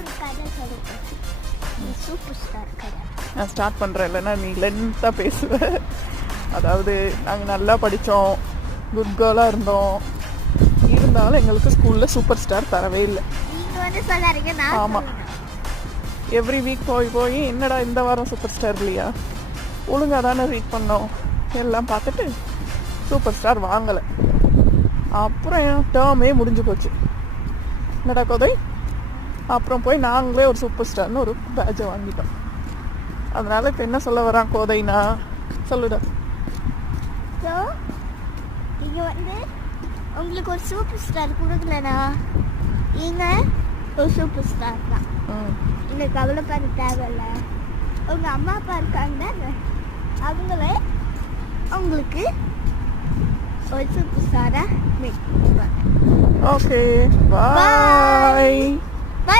ஒரு கதை சொல்லுங்க. சூப்பர் ஸ்டார் கதை நான் ஸ்டார்ட் பண்ணுறேன், இல்லைன்னா நீ லென்த்தாக பேசுவ. அதாவது நாங்கள் நல்லா படித்தோம், குட் கேர்ளாக இருந்தோம். இருந்தாலும் எங்களுக்கு ஸ்கூலில் சூப்பர் ஸ்டார் தரவே இல்லை. நீங்கள் வந்து சொல்லாதீங்க, நான் ஆமாம், எவ்ரி வீக் போய் என்னடா இந்த வாரம் சூப்பர் ஸ்டார் இல்லையா, ஒழுங்காக தானே ரீட் பண்ணோம், எல்லாம் பார்த்துட்டு சூப்பர் ஸ்டார் வாங்கலை. அப்புறம் என் டேர்மே முடிஞ்சு போச்சு. என்னடா கோதை, அப்புறம் போய் நாங்களே ஒரு சூப்பர் ஸ்டார்னு ஒரு பேட்சை வாங்கிட்டோம். அதனால் இப்போ என்ன சொல்ல வரான் கோதைனா சொல்லுடா. ஸோ நீங்கள் வந்து உங்களுக்கு ஒரு சூப்பர் ஸ்டார் கொடுக்கலனா நீங்கள் ஒரு சூப்பர் ஸ்டார் தான். நீங்கள் கவலைப்பட தேவையில்ல. உங்கள் அம்மா அப்பா இருக்காங்க, அவங்களே உங்களுக்கு ஒரு சூப்பர் ஸ்டாரை மேக் பண்ணுவாங்க. ஓகே, பாய்.